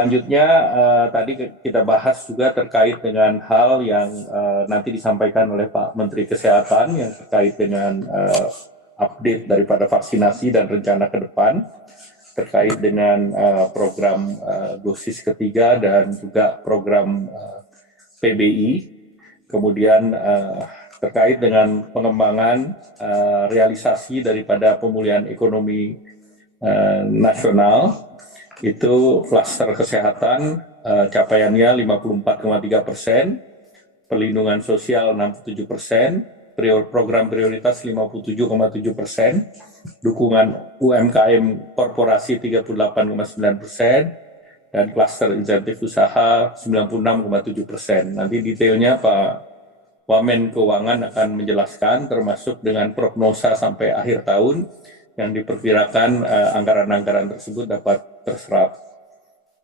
selanjutnya tadi kita bahas juga terkait dengan hal yang nanti disampaikan oleh Pak Menteri Kesehatan yang terkait dengan update daripada vaksinasi dan rencana ke depan terkait dengan program dosis ketiga dan juga program PBI, kemudian terkait dengan pengembangan realisasi daripada pemulihan ekonomi nasional. Itu klaster kesehatan capaiannya 54,3%, perlindungan sosial 67%, program prioritas 57,7%, dukungan UMKM korporasi 38,9%, dan klaster insentif usaha 96,7%. Nanti detailnya Pak Wamen Keuangan akan menjelaskan termasuk dengan prognosa sampai akhir tahun yang diperkirakan anggaran-anggaran tersebut dapat terserap.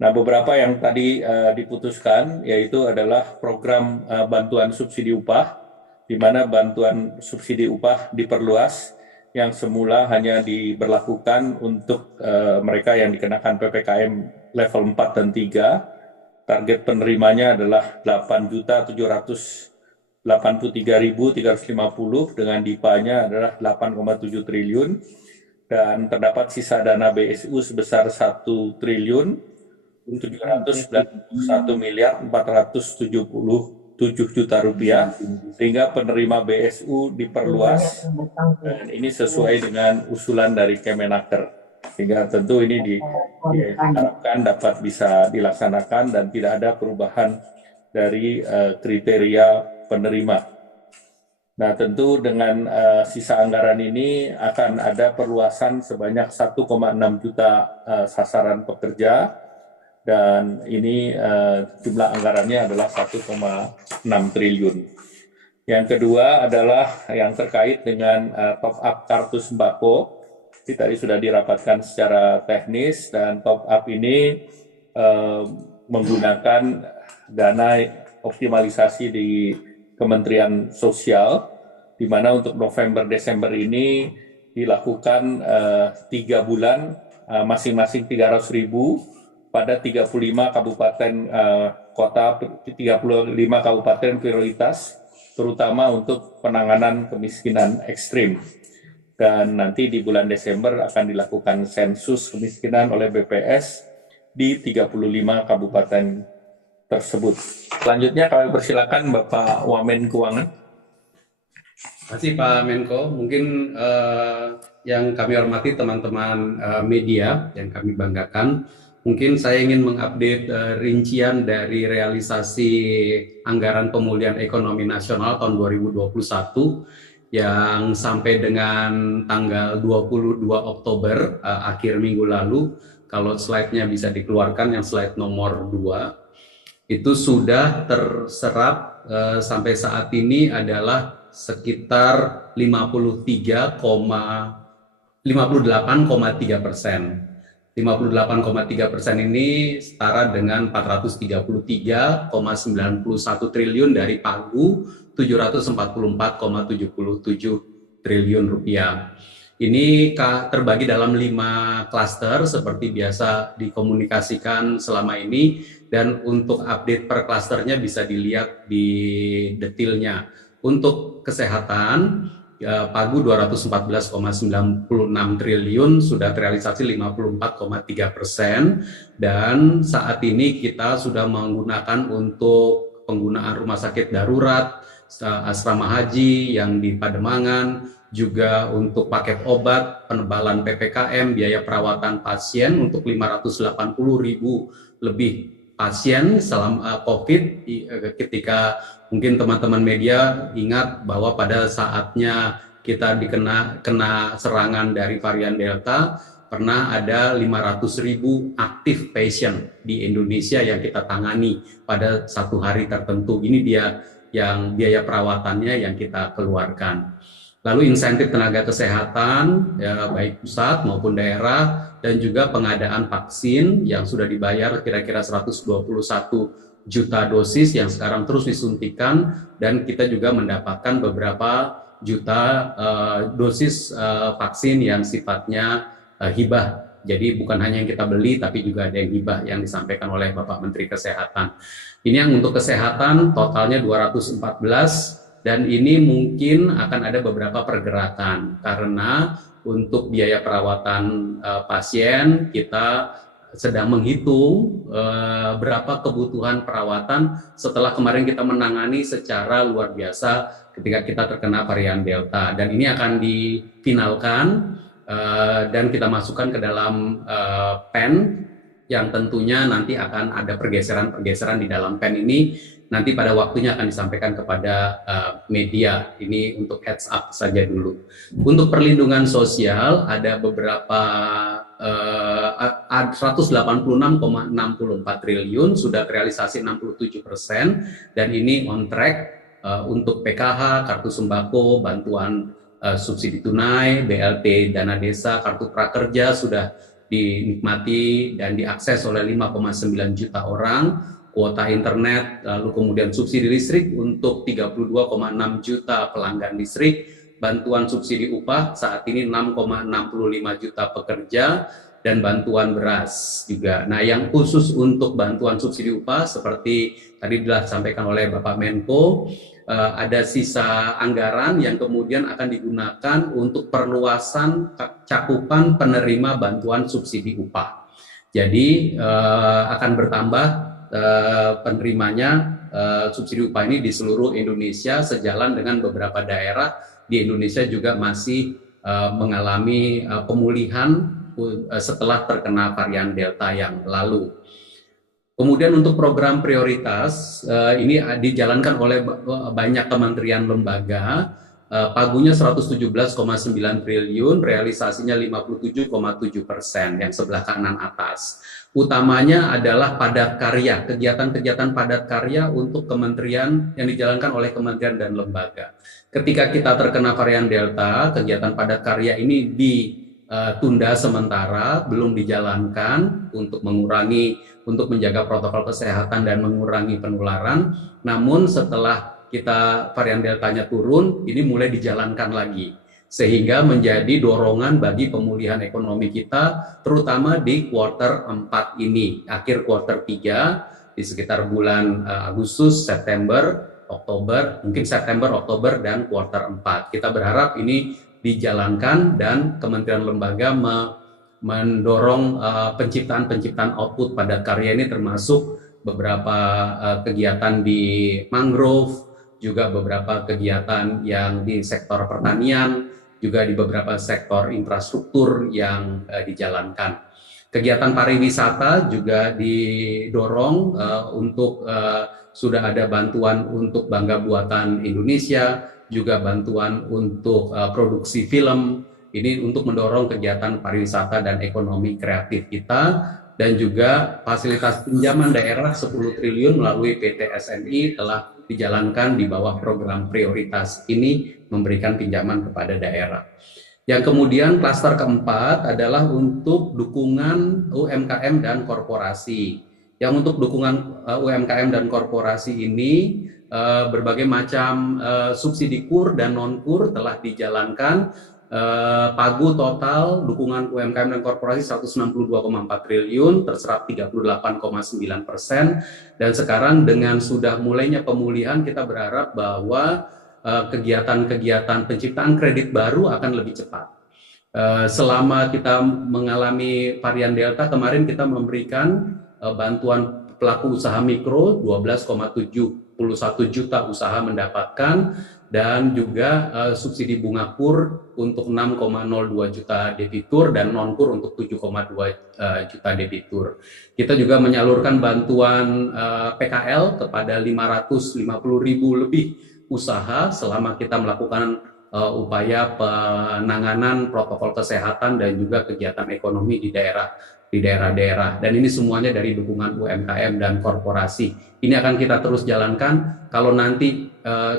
Nah, beberapa yang tadi diputuskan yaitu adalah program bantuan subsidi upah, di mana bantuan subsidi upah diperluas yang semula hanya diberlakukan untuk mereka yang dikenakan PPKM level 4 dan 3. Target penerimanya adalah 8.083.350 dengan DIPA-nya adalah 8,7 triliun. Dan terdapat sisa dana BSU sebesar 1.791.477 juta rupiah, sehingga penerima BSU diperluas, dan ini sesuai dengan usulan dari Kemenaker, sehingga tentu ini diharapkan dapat bisa dilaksanakan dan tidak ada perubahan dari kriteria penerima. Nah, tentu dengan sisa anggaran ini akan ada perluasan sebanyak 1,6 juta sasaran pekerja, dan ini jumlah anggarannya adalah 1,6 triliun. Yang kedua adalah yang terkait dengan top up kartu sembako. Ini tadi sudah dirapatkan secara teknis, dan top up ini menggunakan dana optimalisasi di Kementerian Sosial, di mana untuk November-Desember ini dilakukan 3 bulan masing-masing 300.000 pada 35 kabupaten kota, 35 kabupaten prioritas, terutama untuk penanganan kemiskinan ekstrim. Dan nanti di bulan Desember akan dilakukan sensus kemiskinan oleh BPS di 35 kabupaten tersebut. Selanjutnya kami persilakan Bapak Wamen Keuangan. Terima kasih Pak Menko. Mungkin yang kami hormati teman-teman media yang kami banggakan, mungkin saya ingin mengupdate rincian dari realisasi anggaran pemulihan ekonomi nasional tahun 2021 yang sampai dengan tanggal 22 Oktober akhir minggu lalu. Kalau slide-nya bisa dikeluarkan, yang slide nomor 2. Itu sudah terserap sampai saat ini adalah sekitar 58,3%. 58,3% ini setara dengan 433,91 triliun dari pagu 744,77 triliun rupiah. Ini terbagi dalam 5 klaster seperti biasa dikomunikasikan selama ini, dan untuk update per klasternya bisa dilihat di detailnya. Untuk kesehatan, pagu 214,96 triliun sudah terrealisasi 54,3%, dan saat ini kita sudah menggunakan untuk penggunaan rumah sakit darurat, asrama haji yang di Pademangan, juga untuk paket obat, penebalan PPKM, biaya perawatan pasien untuk 580.000 lebih pasien selama COVID, ketika mungkin teman-teman media ingat bahwa pada saatnya kita kena serangan dari varian Delta, pernah ada 500.000 aktif patient di Indonesia yang kita tangani pada satu hari tertentu. Ini dia yang biaya perawatannya yang kita keluarkan. Lalu insentif tenaga kesehatan, ya, baik pusat maupun daerah, dan juga pengadaan vaksin yang sudah dibayar kira-kira 121 juta dosis yang sekarang terus disuntikan, dan kita juga mendapatkan beberapa juta dosis vaksin yang sifatnya hibah Jadi bukan hanya yang kita beli, tapi juga ada yang hibah yang disampaikan oleh Bapak Menteri Kesehatan. Ini yang untuk kesehatan totalnya 214, dan ini mungkin akan ada beberapa pergerakan karena untuk biaya perawatan pasien kita sedang menghitung berapa kebutuhan perawatan setelah kemarin kita menangani secara luar biasa ketika kita terkena varian Delta, dan ini akan difinalkan dan kita masukkan ke dalam pen yang tentunya nanti akan ada pergeseran-pergeseran di dalam pen ini. Nanti pada waktunya akan disampaikan kepada media. Ini untuk heads up saja dulu. Untuk perlindungan sosial ada beberapa 186,64 triliun sudah realisasi 67%, dan ini on track untuk PKH, kartu sembako, bantuan subsidi tunai, BLT, dana desa, kartu prakerja sudah dinikmati dan diakses oleh 5,9 juta orang. Kuota internet, lalu kemudian subsidi listrik untuk 32,6 juta pelanggan listrik, bantuan subsidi upah saat ini 6,65 juta pekerja, dan bantuan beras juga. Nah, yang khusus untuk bantuan subsidi upah seperti tadi disampaikan oleh Bapak Menko, ada sisa anggaran yang kemudian akan digunakan untuk perluasan cakupan penerima bantuan subsidi upah. Jadi akan bertambah penerimanya subsidi upah ini di seluruh Indonesia, sejalan dengan beberapa daerah di Indonesia juga masih mengalami pemulihan setelah terkena varian Delta yang lalu. Kemudian untuk program prioritas ini dijalankan oleh banyak kementerian lembaga. Pagunya 117,9 triliun, realisasinya 57,7%, yang sebelah kanan atas. Utamanya adalah padat karya, kegiatan-kegiatan padat karya untuk kementerian yang dijalankan oleh kementerian dan lembaga. Ketika kita terkena varian Delta, kegiatan padat karya ini ditunda sementara, belum dijalankan untuk menjaga protokol kesehatan dan mengurangi penularan. Namun setelah kita varian Deltanya turun, ini mulai dijalankan lagi, sehingga menjadi dorongan bagi pemulihan ekonomi kita, terutama di kuarter 4 ini, akhir kuarter 3, di sekitar bulan Agustus, September, Oktober, mungkin September, Oktober, dan kuarter 4. Kita berharap ini dijalankan dan kementerian lembaga mendorong penciptaan output padat karya ini, termasuk beberapa kegiatan di mangrove, juga beberapa kegiatan yang di sektor pertanian, juga di beberapa sektor infrastruktur yang dijalankan. Kegiatan pariwisata juga didorong untuk sudah ada bantuan untuk Bangga Buatan Indonesia, juga bantuan untuk produksi film, ini untuk mendorong kegiatan pariwisata dan ekonomi kreatif kita, dan juga fasilitas pinjaman daerah 10 triliun melalui PT SNI telah dijalankan di bawah program prioritas ini, memberikan pinjaman kepada daerah. Yang kemudian klaster keempat adalah untuk dukungan UMKM dan korporasi. Yang untuk dukungan UMKM dan korporasi ini berbagai macam subsidi KUR dan non-KUR telah dijalankan. Pagu total dukungan UMKM dan korporasi 162,4 triliun, terserap 38,9%, dan sekarang dengan sudah mulainya pemulihan, kita berharap bahwa kegiatan-kegiatan penciptaan kredit baru akan lebih cepat. Selama kita mengalami varian Delta, kemarin kita memberikan bantuan pelaku usaha mikro, 12,71 juta usaha mendapatkan, dan juga subsidi bunga KUR untuk 6,02 juta debitur dan non-KUR untuk 7,2 juta debitur. Kita juga menyalurkan bantuan PKL kepada 550.000 lebih usaha selama kita melakukan upaya penanganan protokol kesehatan dan juga kegiatan ekonomi di daerah-daerah, dan ini semuanya dari dukungan UMKM dan korporasi. Ini akan kita terus jalankan. Kalau nanti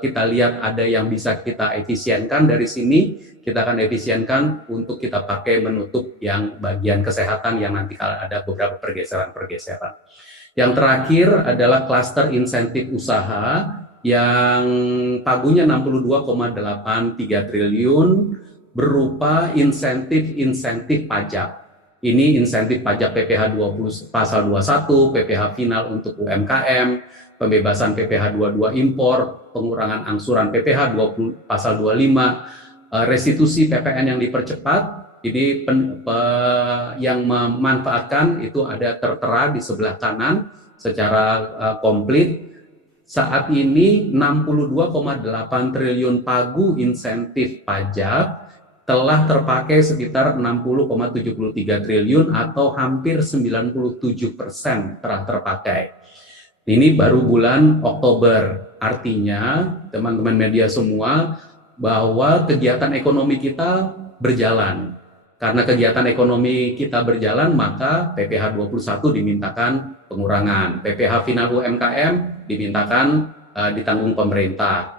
kita lihat ada yang bisa kita efisienkan dari sini, kita akan efisienkan untuk kita pakai menutup yang bagian kesehatan yang nanti ada beberapa pergeseran-pergeseran. Yang terakhir adalah klaster insentif usaha yang pagunya 62,83 triliun berupa insentif pajak. Ini insentif pajak PPh 20 pasal 21, PPh final untuk UMKM, pembebasan PPh 22 impor, pengurangan angsuran PPh 20 pasal 25, restitusi PPN yang dipercepat. Ini yang memanfaatkan itu ada tertera di sebelah kanan secara komplit. Saat ini 62,8 triliun pagu insentif pajak telah terpakai sekitar 60,73 triliun atau hampir 97% telah terpakai. Ini baru bulan Oktober, artinya teman-teman media semua bahwa kegiatan ekonomi kita berjalan. Karena kegiatan ekonomi kita berjalan, maka PPh 21 dimintakan pengurangan. PPh final UMKM dimintakan ditanggung pemerintah.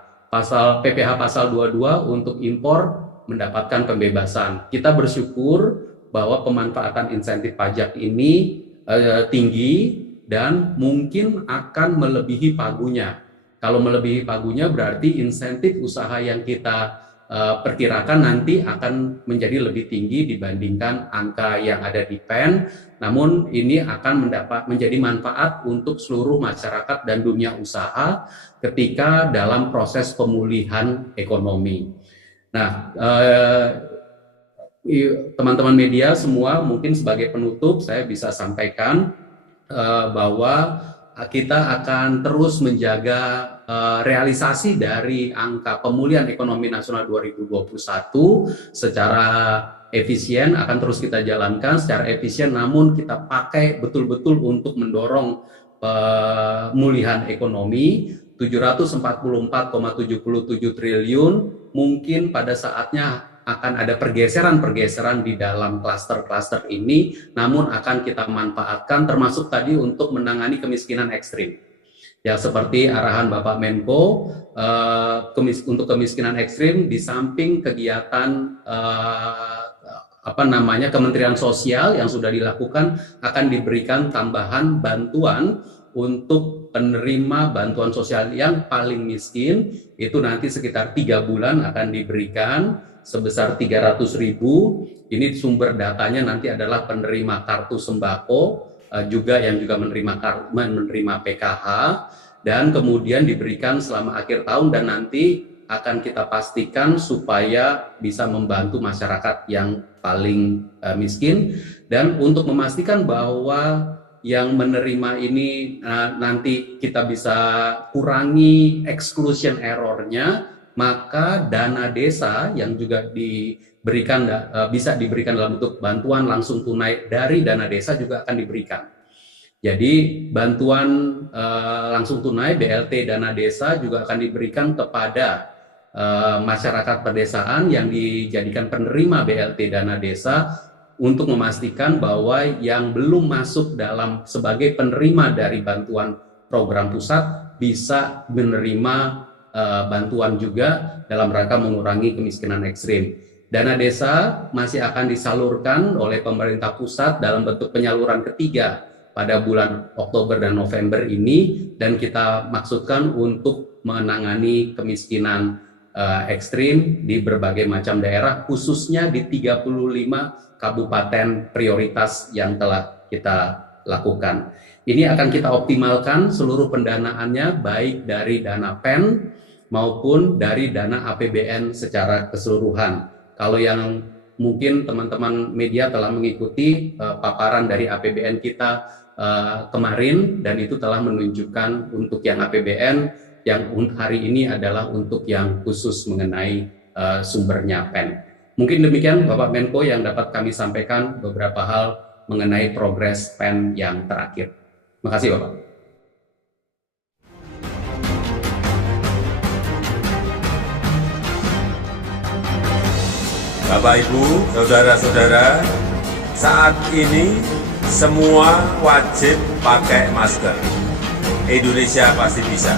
PPh pasal 22 untuk impor mendapatkan pembebasan. Kita bersyukur bahwa pemanfaatan insentif pajak ini tinggi dan mungkin akan melebihi pagunya. Kalau melebihi pagunya berarti insentif usaha yang kita perkirakan nanti akan menjadi lebih tinggi dibandingkan angka yang ada di PEN. Namun ini akan menjadi manfaat untuk seluruh masyarakat dan dunia usaha ketika dalam proses pemulihan ekonomi. Nah, teman-teman media semua, mungkin sebagai penutup saya bisa sampaikan bahwa kita akan terus menjaga realisasi dari angka pemulihan ekonomi nasional 2021 secara efisien, akan terus kita jalankan secara efisien, namun kita pakai betul-betul untuk mendorong pemulihan ekonomi. 744,77 triliun mungkin pada saatnya akan ada pergeseran-pergeseran di dalam klaster-klaster ini, namun akan kita manfaatkan termasuk tadi untuk menangani kemiskinan ekstrim. Ya, seperti arahan Bapak Menko untuk kemiskinan ekstrim, di samping kegiatan Kementerian Sosial yang sudah dilakukan, akan diberikan tambahan bantuan untuk penerima bantuan sosial yang paling miskin, itu nanti sekitar 3 bulan akan diberikan sebesar 300.000. Ini sumber datanya nanti adalah penerima kartu sembako, juga yang juga menerima PKH, dan kemudian diberikan selama akhir tahun, dan nanti akan kita pastikan supaya bisa membantu masyarakat yang paling miskin. Dan untuk memastikan bahwa yang menerima ini nanti kita bisa kurangi exclusion error-nya, maka dana desa yang juga diberikan bisa diberikan dalam bentuk bantuan langsung tunai dari dana desa juga akan diberikan. Jadi bantuan langsung tunai BLT dana desa juga akan diberikan kepada masyarakat pedesaan yang dijadikan penerima BLT dana desa, untuk memastikan bahwa yang belum masuk dalam sebagai penerima dari bantuan program pusat bisa menerima bantuan juga dalam rangka mengurangi kemiskinan ekstrim. Dana desa masih akan disalurkan oleh pemerintah pusat dalam bentuk penyaluran ketiga pada bulan Oktober dan November ini, dan kita maksudkan untuk menangani kemiskinan ekstrim di berbagai macam daerah, khususnya di 35 kabupaten prioritas yang telah kita lakukan. Ini akan kita optimalkan seluruh pendanaannya, baik dari dana PEN maupun dari dana APBN secara keseluruhan. Kalau yang mungkin teman-teman media telah mengikuti paparan dari APBN kita kemarin, dan itu telah menunjukkan untuk yang APBN yang hari ini adalah untuk yang khusus mengenai sumbernya PEN. Mungkin demikian Bapak Menko yang dapat kami sampaikan beberapa hal mengenai progres PEN yang terakhir. Terima kasih Bapak. Bapak Ibu, saudara-saudara, saat ini semua wajib pakai masker. Indonesia pasti bisa.